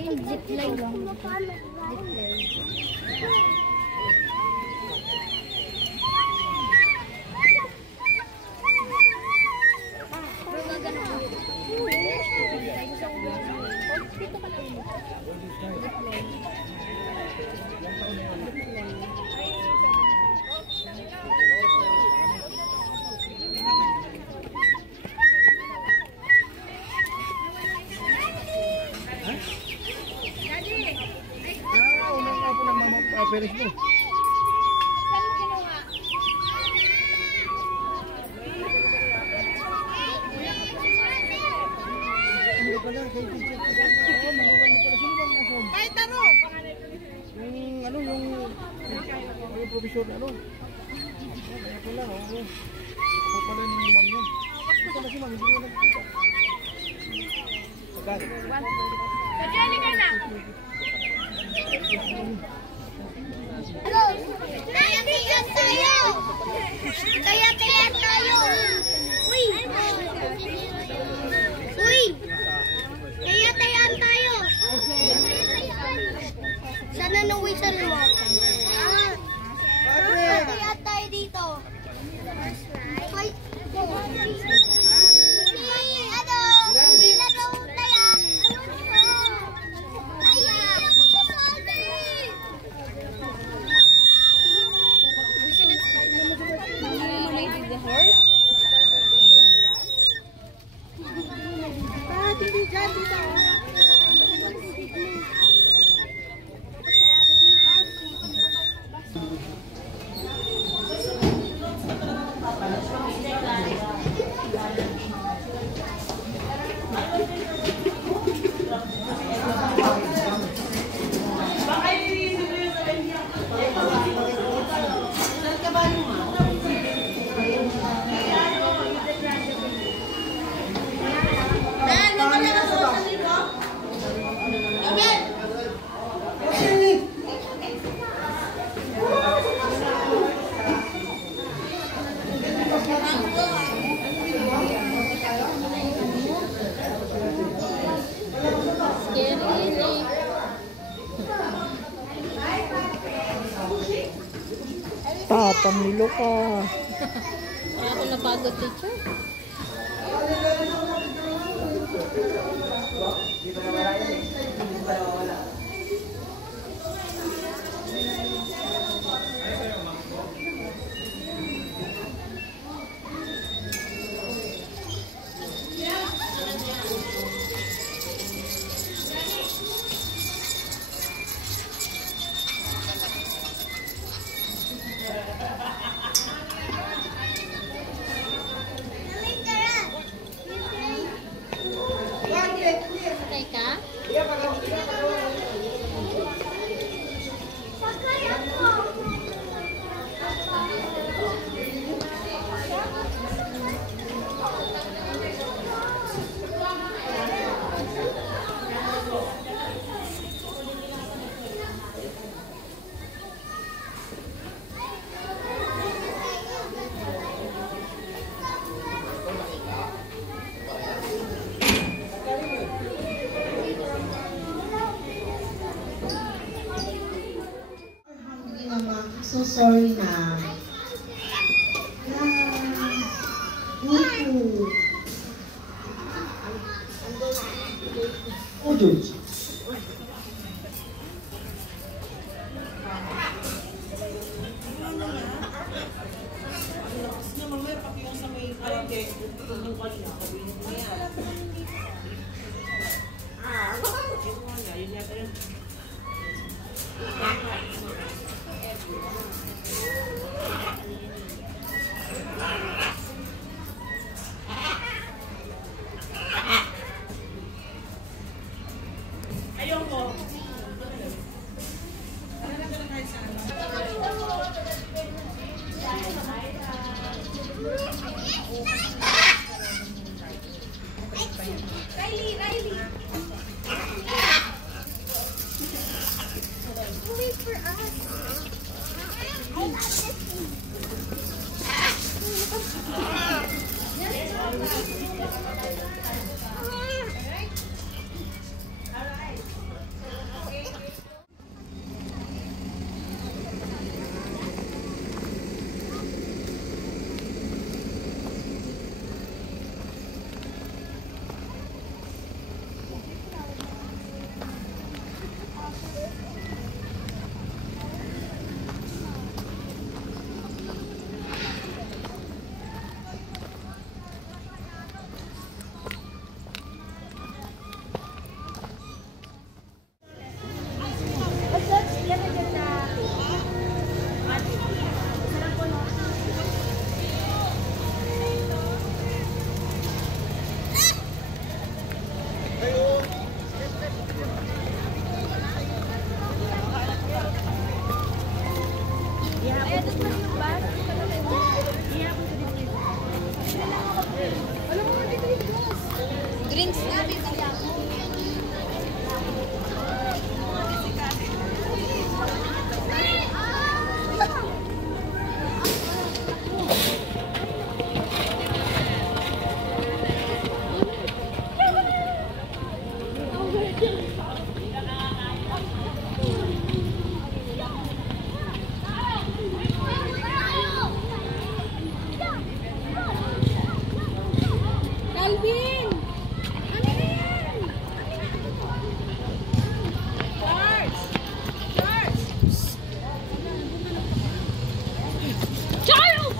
Ayun, zipline lang. Zipline. Peris mo. Kahit ano? Yung ano, yung profesor ano. Kaya pala, oo. Ako pala ni ma'am niya. Ito pala si ma'am, hindi ko nagkita. Pagkat. Pagkali ka na. Kaya-kaya tayo! Kaya-kaya tayo! Uy! Uy! Kaya-kaya tayo! Sana nawisan mo? Kaya tayo dito. Ay! Ano? Hindi na daw tayo! The horse? Bakit hindi dyan dito? Pamilo ka. Kaya ako napagod, teacher. So sorry na. Oh, George. Drinks natin. Calvin! Ano yan? Charles!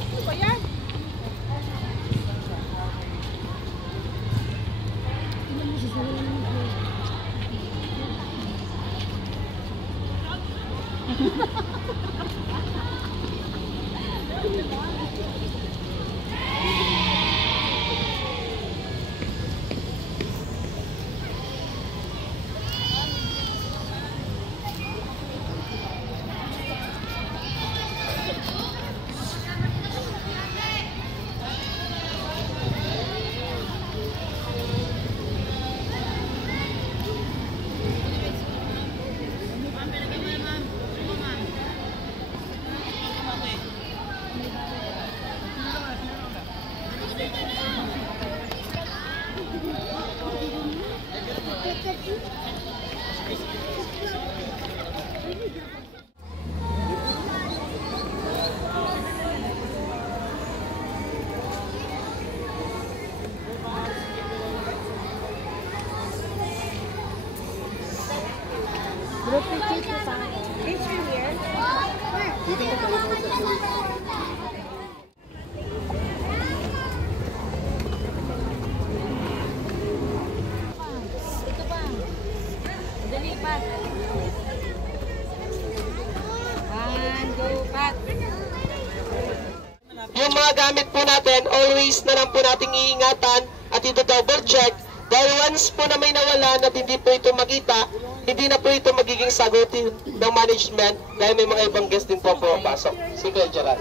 Ano ba yan? Ito pa. Dali, pat. One, go, pat. Yung mga gamit po natin, always na lang po nating iingatan at ito double check. Dahil once po na may nawala at hindi po ito makita, hindi na po ito magiging sagutin ng management dahil may mga ibang guest din po ang pumapasok. Sige, Gerald.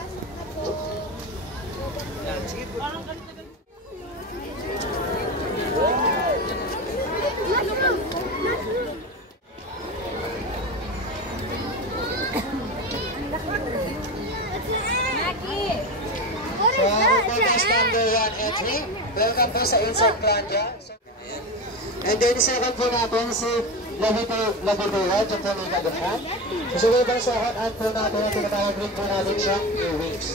What So, is that? request number 1 entry. Welcome po sa Insert Glandia. And then, second po natin si Labidora, dyan po may kaguhan. Susunod ang second ad po natin at tinatawag po natin siya, earrings.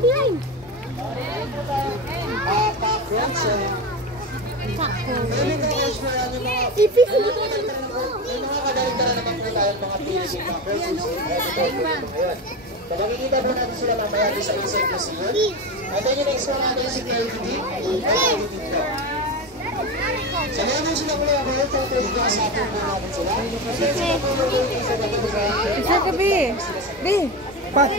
Blind. Ipis mo ito. May mga kadalagdaran naman po tayo mga pilis yung mga persons. So, makikita po natin sila mamaya doon sa Insect Museum. And then yung next one natin si Clarity D. So, meron sila po yung mga pagkakasapin po natin sila. Isa ka, B. B. Pat.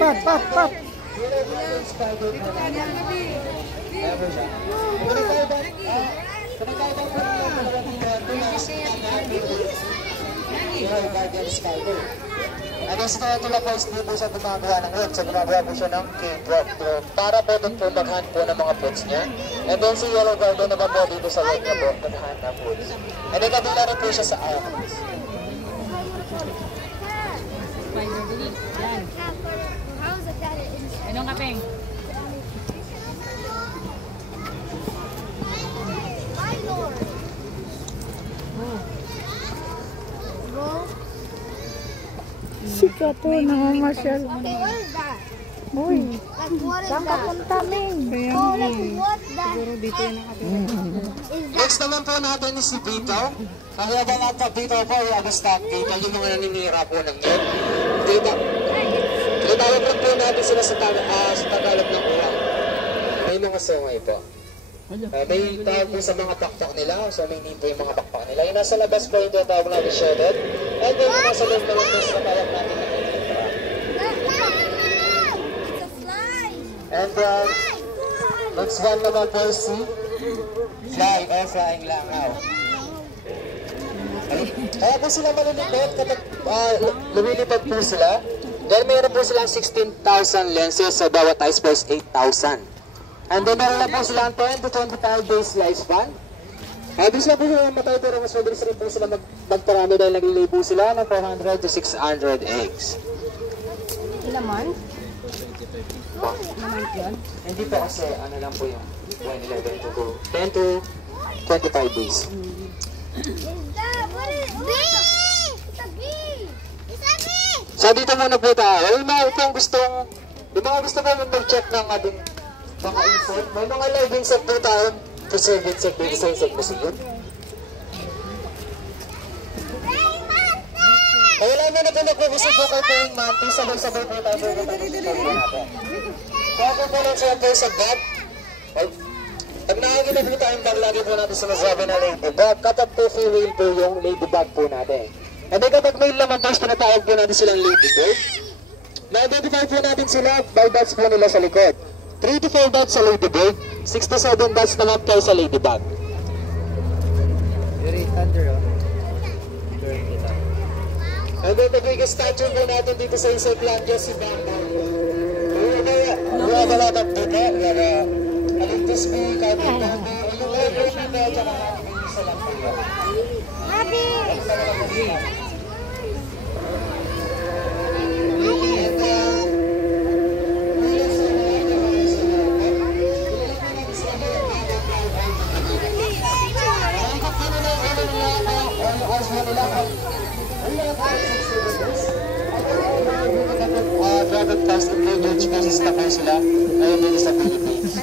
And then sa tulad po, hindi po siya gumagawa ng wood. So gumagawa po siya ng cave rock. Para po doon po maghan po ng mga foods niya. And then si Yellow Garden naman po dito sa wood niya po, maghan ng foods. And then kabila rin po siya sa items. Anong kapeng? Sika to, namamasyal. Okay, what is that? Uy, Like, what is saan ka that? punta, Ming? Oh, like, what that? Is that? Next naman po natin si Vito. Kaya ba lahat Vito po ay Agustat Vito, yung mga naninira po ng yan. Dito Tinatawag lang po natin sila sa Tagalog ng uwang. May mga sungay po. May tawag po sa mga pakpak nila, so may name po yung mga pakpak nila. Yung nasa labas po yung tinatawag natin shredded. And then yung nasa loob naman po sa tawag natin na Electra. And next one naman po si Fly or Flying Langaw. Kaya po sila malulipad kapag lumilipad po sila. Dahil mayroon po silang 16,000 lenses sa bawat eyes plus 8,000. And then meron lang po silang 10 to 25 days lifespan. Mabilis lang po sila mamatay pero mas mabilis rin po sila magparami dahil nag-lay po sila ng 400 to 600 eggs. Ilang months? Naman yun? Hindi po kasi ano lang po yung 11 to 10 to 25 days. So dito muna po tayo. Yung mga itong gustong, yung mga gusto po mag-check ng ating mga insect. May mga live insect po tayo. Preserve insect dito sa insect museum. Kaya lang na po nagpupusin po kay Paying Mantis. Sabay-sabay po tayo po natin. Kaya po lang siya po sa bag. Pag nakagin na po tayong bag, lagi po natin sinasabi na ladybug. Kapag po female po yung ladybug po natin. And then kapag may laman tayo, pinatawag po natin silang ladybird. Na-identify po natin sila by dots po nila sa likod. 3 to 4 dots sa ladybird, 6 to 7 dots naman kayo sa ladybug. And then the biggest statue po natin dito sa Insectlandia si Bamboo. We have a lot of people. We have a Olympus bee, kahit yung Bamboo. Yung mga version na tsaka natin isa lang po yun. Dragon Cast and Village kasi na po sila ngayon dito sa Philippines.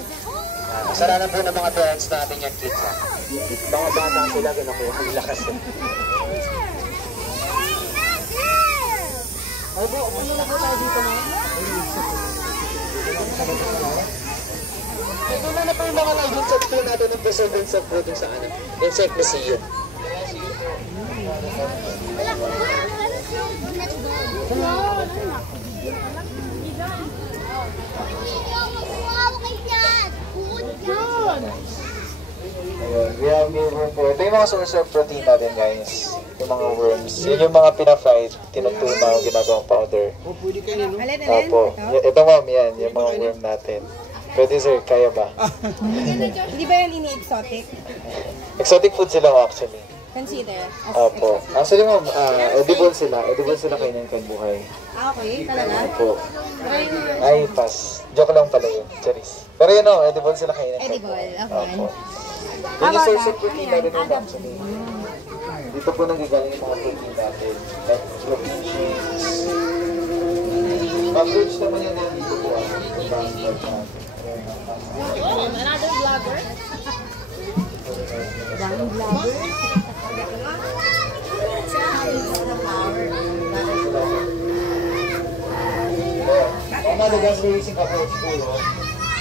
Kasalanan po ng mga parents natin yung kids. Mga bata sila, gano'n po, ang lakas. Ay po, ano na po tayo dito na? Ito na po yung mga live insect po natin ng preserve insect po dun sa insect museum. Ayun, we have liver po. Ito yung mga source of protein natin guys. Yung mga worms. Yun yung mga pinafried, tinutunaw, ginagawang powder. Pwede kayo, no? Opo. Ito ma'am, yan. Yung mga worm natin. Pwede sir, kaya ba? Hindi ba yan ini-exotic? Exotic food sila actually. Consider. Opo. Actually ma'am, edible sila. Edible sila kainin kang buhay. Okay, talaga? Opo. Ay, pass. Joke lang pala yun. Charis. Pero yun o, edible sila kainin. Edible, okay. Opo. Yun yung source of protein natin yung actually. Dito po nanggagaling yung mga protein natin. Like protein shakes. Mag-fruits naman yan dito po. Another vlogger? Daming vlogger. Ang mga gas racing approach po yun.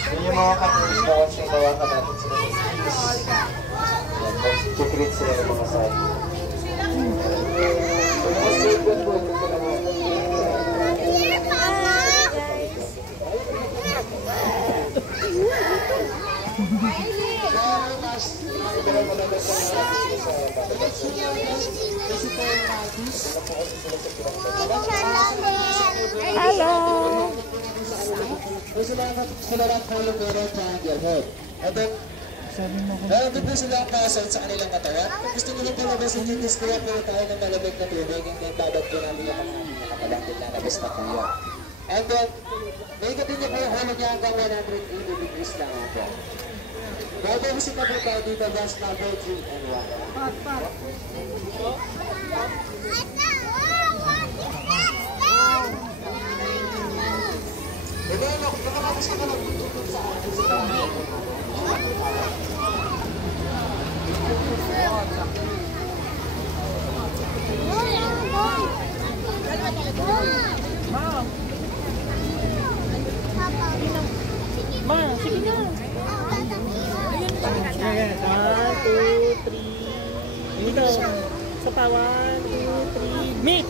Yun yung mga kapatid na kasi nawakan natin sila ng skills. Kikrit sila ng mga side. So yung mga statement po ito po naman. Hello. Sila lang po yung meron triangle head. And then, meron din po silang muscle sa kanilang katawan. Kung gusto nyo lang palabasin yung discreet po tayo ng malamig na tubig, and then babad po namin yung nakakalang din lalabas na kuya. And then, may gatin niya po yung halo niya hanggang 180 degrees lang ako. Bago bisita po tayo dito, last number 3 and 1. Ayan, 1, 2, 3. Dito. Sa pa, 1, 2, 3. Meet!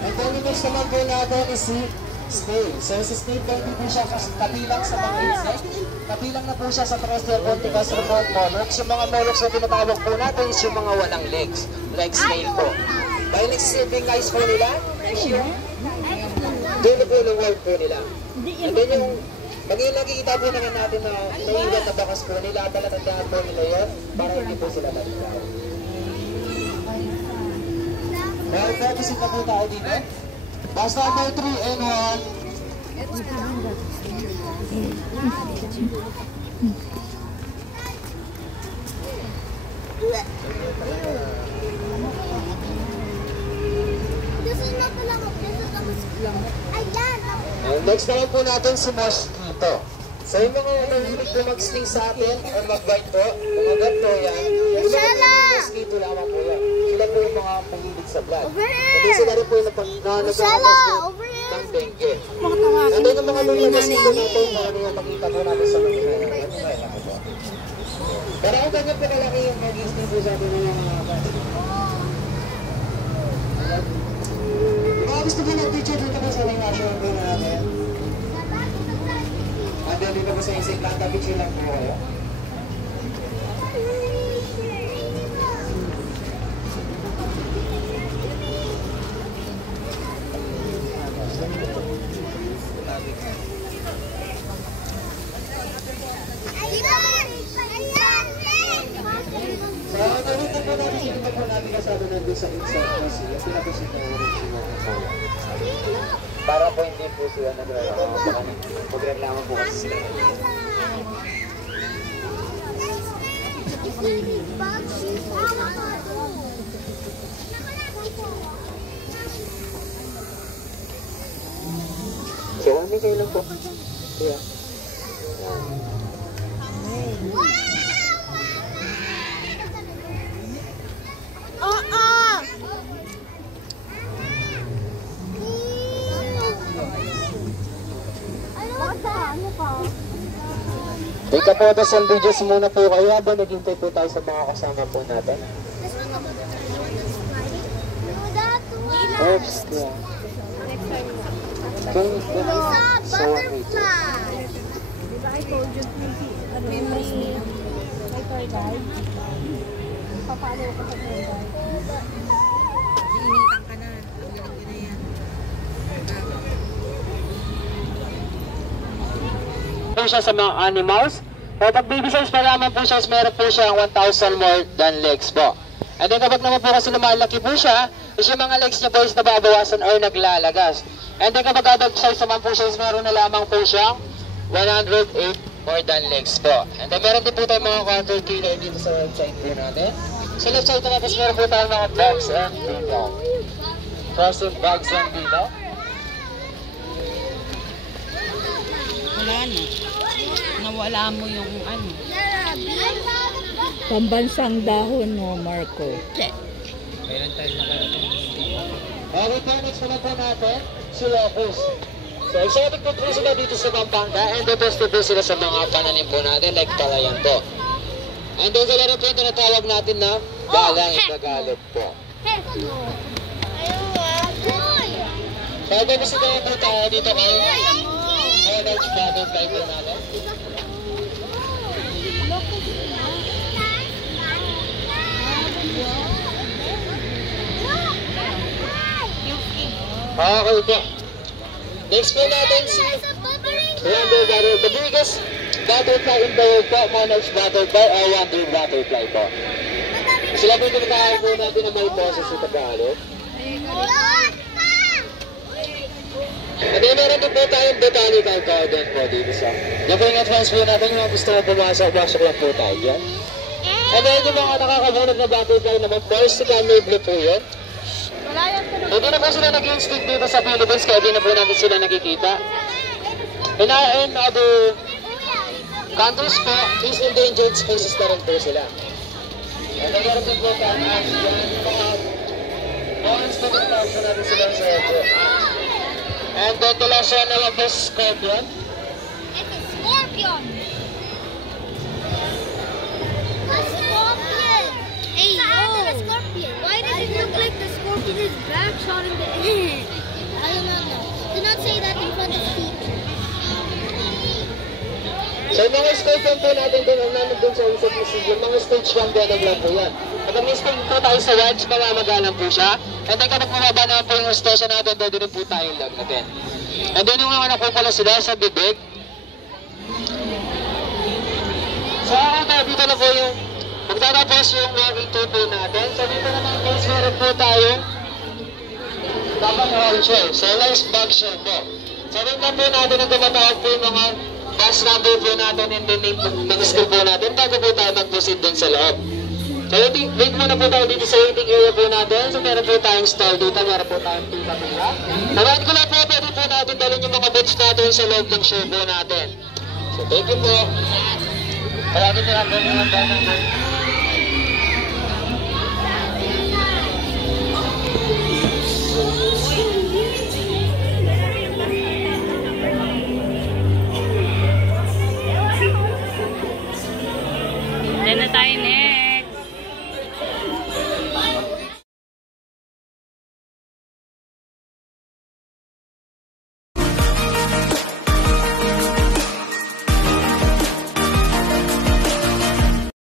And then yung next naman po natin is si Steve. So si Steve, hindi po siya kabilang sa mga insect. Kabilang na po siya sa terrestrial Ponticus remote monarchs. Yung mga monarchs na tinatawag po natin is yung mga walang legs. Like snail po. Dahil nagsisilbing guys po nila, is yung dulo po ng world po nila. And then yung nakikita po naman natin na naiingat na bakas po nila at talatandaan po nila yun para hindi po sila maligaw. Meron po kasi na po tayo dito. Bus number 3 and 1. Next naman po natin si Mosquito. So yung mga mahilig po mag-sting sa atin o mag-bite po, mga ganito yan, yung mga mosquito lamang po yan. Sila po yung mga mahilig sa blood. Hindi sila rin po yung nagkakamas ng dengue. And then yung mga mga mosquito natin, marami yung makita po natin sa mga pero ang ganyan po kalaki yung mag-sting po sa atin ng mga kapatid. Mga gusto po ng-teacher dito po sa mga national po natin. And then dito po sa insect lang, picture lang po kayo. So, dito po natin kasama natin sa insect kasi yung pinapasin na original po. Para po hindi po sila magreklamo po kasi sila. So, ano kayo lang po? Yeah. Ika po, tapos ang videos muna po kayo habang naghintay po tayo sa mga kasama po natin. Oops, yeah. Can you so po siya sa mga animals. So pag baby size pa lamang po siya, meron po siya 1,000 more than legs po. And then kapag naman po kasi lumalaki po siya, is yung mga legs niya po is nababawasan or naglalagas. And then kapag adult size naman po siya, is meron na lamang po siyang 108 more than legs po. And then meron din po tayong mga quarter killer dito sa right side po natin. Sa left side naman, tapos meron po tayong mga bugs and dino. Frozen bugs and dino. Wala na. Nawala mo yung ano. Pambansang dahon mo, Marco. Okay po, next naman po natin, si Locus. So, exotic po sila dito sa Pampanga and the best po sila sa mga pananim po natin like palayan po. And then, sila rin po yung tinatawag natin na galang at Tagalog po. So, gusto ko po tayo dito kayo. Kaya large butterfly po natin. Okay po. Next po natin si Wonder Butterfly. The biggest butterfly in the world po, monarch butterfly or wonder butterfly po. Sila po tinatawag po natin na may boses sa Tagalog. At then meron din po tayong botanical garden po dito sa looking at once po natin yung gusto mo pumasok lang po tayo dyan. And then yung mga nakakabunod na butterfly naman po, si Camille po yun. Hindi na po sila nag-instinct dito sa Philippines kaya di na po natin sila nakikita. In other countries po, is endangered species na rin po sila. And then meron din po tayo yung mga orange po natin sila sa ito. And then the last one naman po, scorpion. Scorpion. A scorpion. Hey, a scorpion. Why does it look like the scorpion is back shot in the air? I do not know. Do not say that in front of teacher. So yung mga scorpion po natin doon, ang namin doon sa usap ni Sig, yung mga stage 1 dialogue po yan. Pag mistake po tayo sa watch, mamamagalan po siya. And then kapag bumaba naman po yung station natin, doon din po tayo lang natin. And then yung mga nakupala sila sa bibig. So dito na po yung magtatapos yung walking tour po natin. So dito naman guys, meron po tayong tapang wheelchair. So last bag share po. So dito po natin ang tumatawag po yung mga bus number po natin and then name ng school po natin bago po tayo mag-proceed dun sa loob. So wait muna po tayo dito sa waiting area po natin. So meron po tayong stall dito, meron po tayong pita pila. Nawaan ko lang po, pwede po natin dalhin yung mga boots natin sa loob ng show po natin. So thank you po. Kaya natin lang po mga bata.